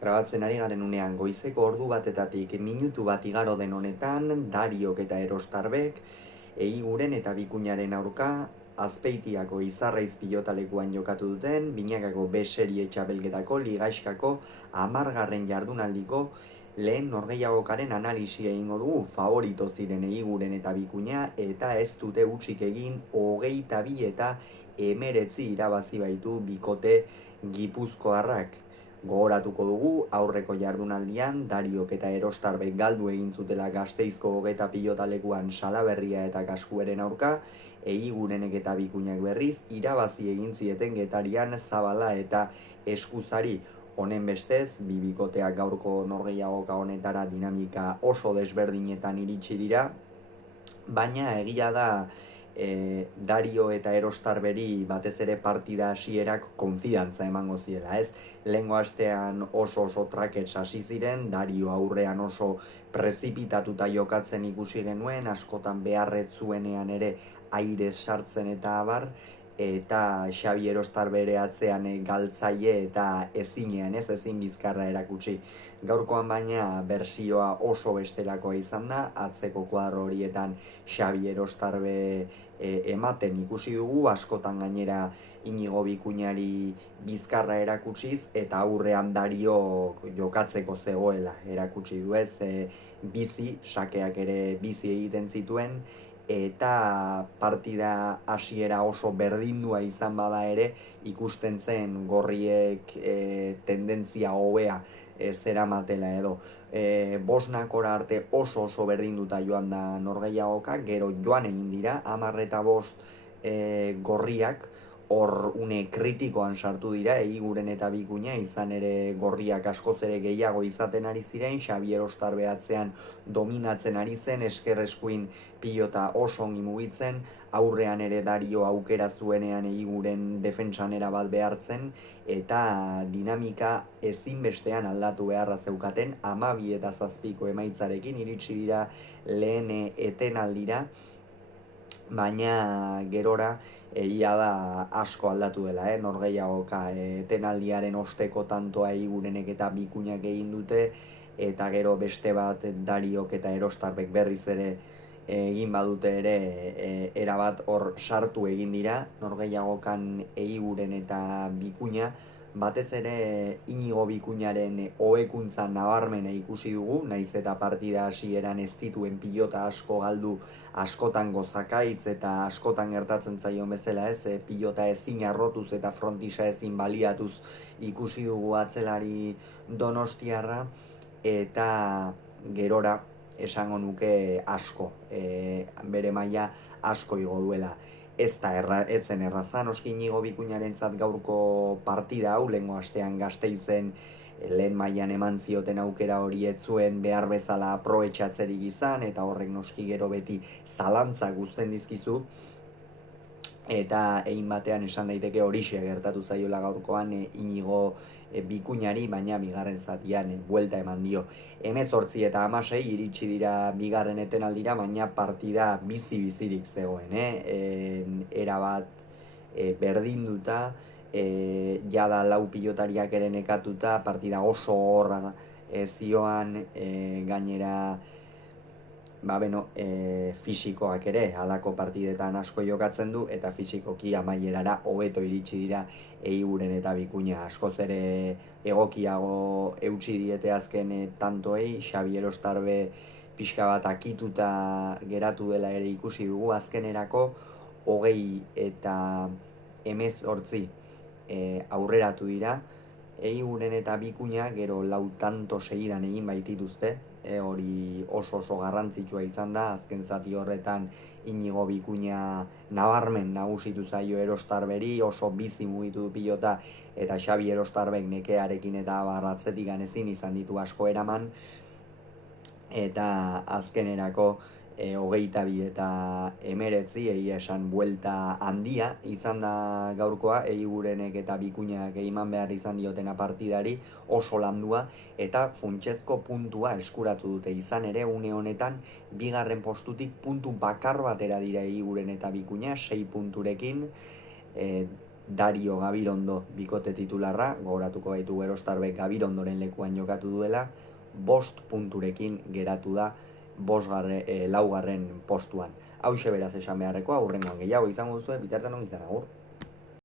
Grabatzen ari garen unean goizeko ordu batetatik minutu bat igaro den honetan, Dariok eta Erostarbek, Eiguren eta Bikuñaren aurka, Azpeitiako Izarraiz pilotalekuan jokatu duten, Binakako B-serie txapelketako Ligaiskako 10. jardunaldiko lehen norgehiagokaren analisia egingo dugu. Favorito ziren Eiguren eta Bikuña eta ez dute hutsik egin 22 eta 19 irabazi baitu bikote gipuzkoarrak. Gogoratuko dugu, aurreko jardunaldian, Dariok eta Erostarbek galdu egin zutela Gasteizko hogeta pilotalekuan Salaberria eta Kaskueren aurka, Eigurenek eta Bikuñak berriz, irabazi egin zieten Getarian Zabala eta Eskuzari. Honen bestez, bi bikoteak gaurko norgehiagoka honetara dinamika oso desberdinetan iritsi dira, baina egia da Dario eta Erostarberi batez ere partida hasierak konfidantza emango ziela, ez? Lehengo astean oso trakets hasi ziren, Dario aurrean oso prezipitatuta jokatzen ikusi genuen, askotan beharret zuenean ere aire sartzen eta abar, eta Xabi Erostar bere atzean galtzaile eta ezinean, ezin bizkarra erakutsi. Gaurkoan baina bersioa oso bestelakoa izan da, atzeko kuadro horietan Xabi Erostarbe ematen ikusi dugu, askotan gainera Inigo Bikuñari bizkarra erakutsiz eta aurrean Dario jokatzeko zegoela erakutsi du, ez? Bizi, sakeak ere bizi egiten zituen, eta partida hasiera oso berdindua izan bada ere, ikusten zen gorriek tendentzia hobea zeramatela edo. Bosnakora arte oso berdinduta joan da norgehiagoka, gero joan egin dira, 10 gorriak, hor une kritikoan sartu dira, Eiguren eta Bikuña, izan ere gorriak askoz ere gehiago izaten ari ziren, Xabi Erostar behatzean dominatzen ari zen, esker eskuin pilota oso ongi mugitzen, aurrean ere Dario aukera zuenean Eiguren defentsanera bat behartzen, eta dinamika ezinbestean aldatu beharra zeukaten, 12 eta 7 emaitzarekin iritsi dira lehen etenaldira, baina gerora egia da asko aldatu dela, norgehiagoka etenaldiaren osteko tantoa Eigurenek eta Bikuñak egin dute, eta gero beste bat Dariok eta Erostarbek berriz ere egin badute ere, erabat hor sartu egin dira, norgehiagokan Eiguren eta Bikuña, batez ere Inigo Bikuñaren hobekuntza nabarmena ikusi dugu, naiz eta partida hasieran ez dituen pilota asko galdu, askotan gozakaitz eta askotan gertatzen zaion bezala, ez? Pilota ezin arrotuz eta frontisa ezin baliatuz ikusi dugu atzelari donostiarra, eta gerora esango nuke asko, bere maila asko igo duela. Ez zen erraza, noski Inigo Bikuñarentzat gaurko partida hau, lehengo astean Gasteizen lehen mailan eman zioten aukera hori ez zuen behar bezala aprobetxatzerik izan, eta horrek noski gero beti zalantzak uzten dizkizu, eta egin batean esan daiteke horixe gertatu zaiola gaurkoan Inigo Bikuñari, baina bigarren zatian buelta eman dio. 18 eta 16 iritsi dira bigarren etenaldira, baina partida bizirik zegoen, erabat berdinduta, jada 4 pilotariak ere nekatuta, partida oso horra zioan, gainera fisikoak ere halako partidetan asko jokatzen du, eta fisikoki amaierara hobeto iritsi dira Eiguren eta Bikuña, askoz ere egokiago eutsi diete azken tantoei. Xabi Erostarbe pixka bat akituta geratu dela ere ikusi dugu, azkenerako 20 eta 18 aurreratu dira, Eiguren eta Bikuña gero 4 tanto segidan egin baitituzte, hori oso garrantzitsua izan da, azken zati horretan Inigo Bikuña nabarmen nagusitu zaio Erostarberi, oso bizi mugitu du pilota, eta Xabi Erostarbek nekearekin eta barratzetik ezin izan ditu asko eraman, eta azkenerako 22 eta 19 egia esan buelta handia izan da gaurkoa, Eigurenek eta Bikuñak eman behar izan diotena partidari, oso landua, eta funtsezko puntua eskuratu dute, izan ere une honetan bigarren postutik puntu bakar batera dira Eiguren eta Bikuña, 6 punturekin, Dario Gabirondo bikote titularra, gogoratuko gaitu Erostarbek Gabirondoren lekuan jokatu duela, 5 punturekin geratu da laugarren postuan. Hauxe beraz esan beharrekoa, hurrengoan gehiago izango duzue, bitartean ongi izan, agur.